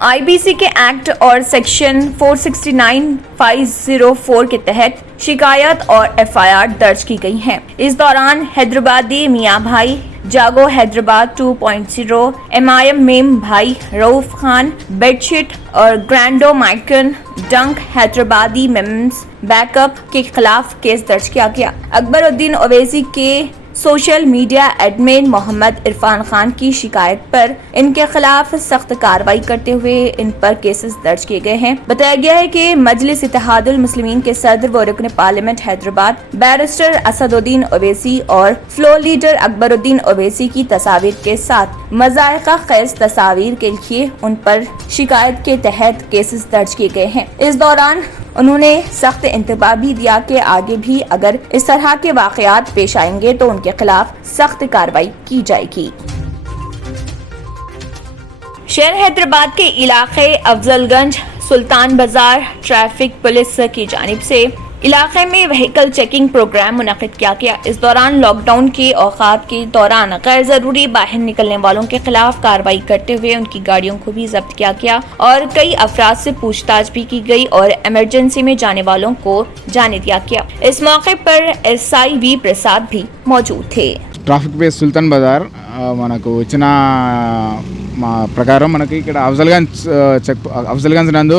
IBC के act और section 469(504) के तहत शिकायत और FIR दर्ज की गई है। इस दौरान हैदराबादी मियां भाई, जागो हैदराबाद 2.0, MIM मेम भाई, रऊफ खान, बेडशीट और ग्रैंडो माइकन डंक हैदराबादी मेम्स बैकअप के खिलाफ केस दर्ज किया गया। अकबरुद्दीन ओवैसी के social media admin Mohammad Irfan Khan की शिकायत पर इनके खिलाफ सख्त कार्रवाई करते हुए इन पर केसेस दर्ज किए गए हैं। बताया गया है कि मजलिस इत्तेहादुल मुस्लिमीन के सदर व रुकन पार्लियामेंट हैदराबाद बैरिस्टर असदुद्दीन ओवैसी और फ्लोर लीडर अकबरुद्दीन ओवैसी की तस्वीर के साथ मज़ाइक़ा ख़ैज़ तस्वीर के लिए उन पर शिकायत के तहत केसेस दर्ज किए गए हैं। इस दौरान उन्होंने सख्त इंतबाह भी दिया कि आगे भी अगर इस तरह के वाक़यात पेश आएंगे तो उनके खिलाफ सख्त कार्रवाई की जाएगी। शहर हैदराबाद के इलाके अफजलगंज सुल्तान बाजार ट्रैफिक पुलिस की जानिब से इलाके में व्हीकल चेकिंग प्रोग्राम मुनक़िद किया गया। इस दौरान लॉकडाउन के औक़ात के दौरान गैर ज़रूरी बाहर निकलने वालों के खिलाफ कार्रवाई करते हुए उनकी गाड़ियों को भी जब्त किया गया और कई अफराद से पूछताछ भी की गई और इमरजेंसी में जाने वालों को जाने दिया गया। इस मौके पर SIV प्रसाद भी मौजूद थे। ట్రాఫిక్ బేస్ సుల్తాన్ బజార్ మనకు వచ్చిన మా ప్రకారం మనకి ఇక్కడ అఫ్జల్గంజ్ నందు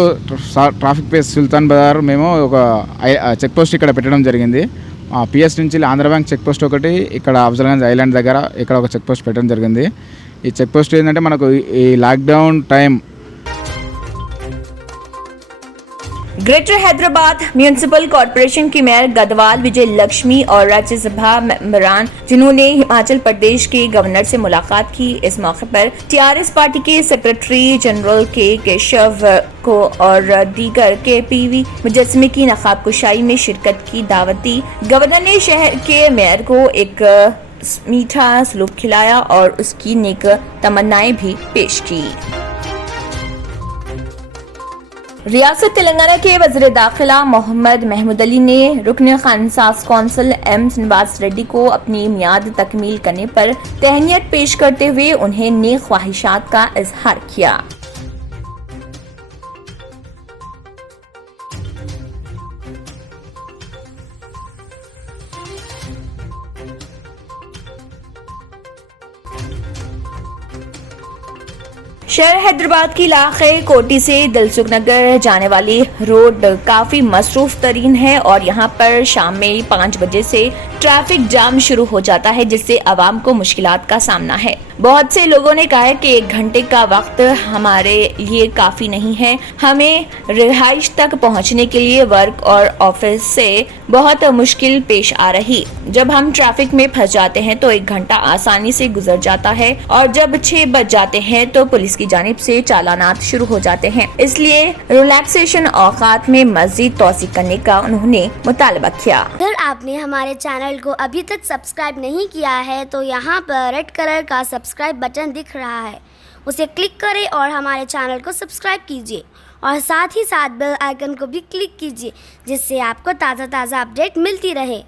ట్రాఫిక్ బేస్ సుల్తాన్ బజార్ మేము ఒక చెక్ పోస్ట్ ఇక్కడ పెట్టడం జరిగింది. PS నుంచి ఆంధ్ర బ్యాంక్ చెక్ పోస్ట్ ఒకటి, ఇక్కడ అఫ్జల్గంజ్ ఐలాండ్ దగ్గర ఇక్కడ ఒక చెక్ పోస్ట్ పెట్టడం జరిగింది. ఈ చెక్ పోస్ట్ ఏంటంటే మనకు ఈ lockdown time greater Hyderabad municipal corporation की मेयर गदवाल विजय लक्ष्मी और राज्यसभा मेंबरान जिन्होंने हिमाचल प्रदेश के गवर्नर से मुलाकात की, इस मौके पर TRS पार्टी के सेक्रेटरी जनरल के केशव को और दीगर KPV मुजस्समे की नकाब कुशाई में शिरकत की दावत दी। गवर्नर ने शहर के मेयर को एक मीठा सलूक खिलाया और उसकी नेक तमन्नाएं भी पेश की। रियासत तेलंगाना के वज़ीर दाखिला मोहम्मद महमूद अली ने रुकन खानसास कौंसिल M श्रीनिवास रेड्डी को अपनी मियाद तकमील करने पर तहनीत पेश करते हुए उन्हें नेक ख्वाहिशात का इजहार किया। शहर हैदराबाद के इलाके कोटी से दिलसुख नगर जाने वाली रोड काफी मसरूफ तरीन है और यहाँ पर शाम में 5 बजे से ट्रैफिक जाम शुरू हो जाता है, जिससे आवाम को मुश्किलात का सामना है। बहुत से लोगों ने कहा है कि 1 घंटे का वक्त हमारे लिए काफी नहीं है। हमें रिहाइश तक पहुँचने के लिए वर्क और ऑफिस से बहुत मुश्किल पेश आ रही। जब हम ट्रैफिक में फंस जाते हैं तो 1 घंटा आसानी से गुजर जाता है और जब 6 बज जाते हैं तो पुलिस की जानिब से चालानात शुरू हो जाते हैं। इसलिए रिलैक्सेशन औकात में मजीद तोसी करने का उन्होंने मुतालबा किया। अगर आपने हमारे चैनल को अभी तक सब्सक्राइब नहीं किया है तो यहाँ पर रेड कलर का सब्सक्राइब बटन दिख रहा है, उसे क्लिक करें और हमारे चैनल को सब्सक्राइब कीजिए और साथ ही साथ बेल आइकन को भी क्लिक कीजिए, जिससे आपको ताज़ा अपडेट मिलती रहे।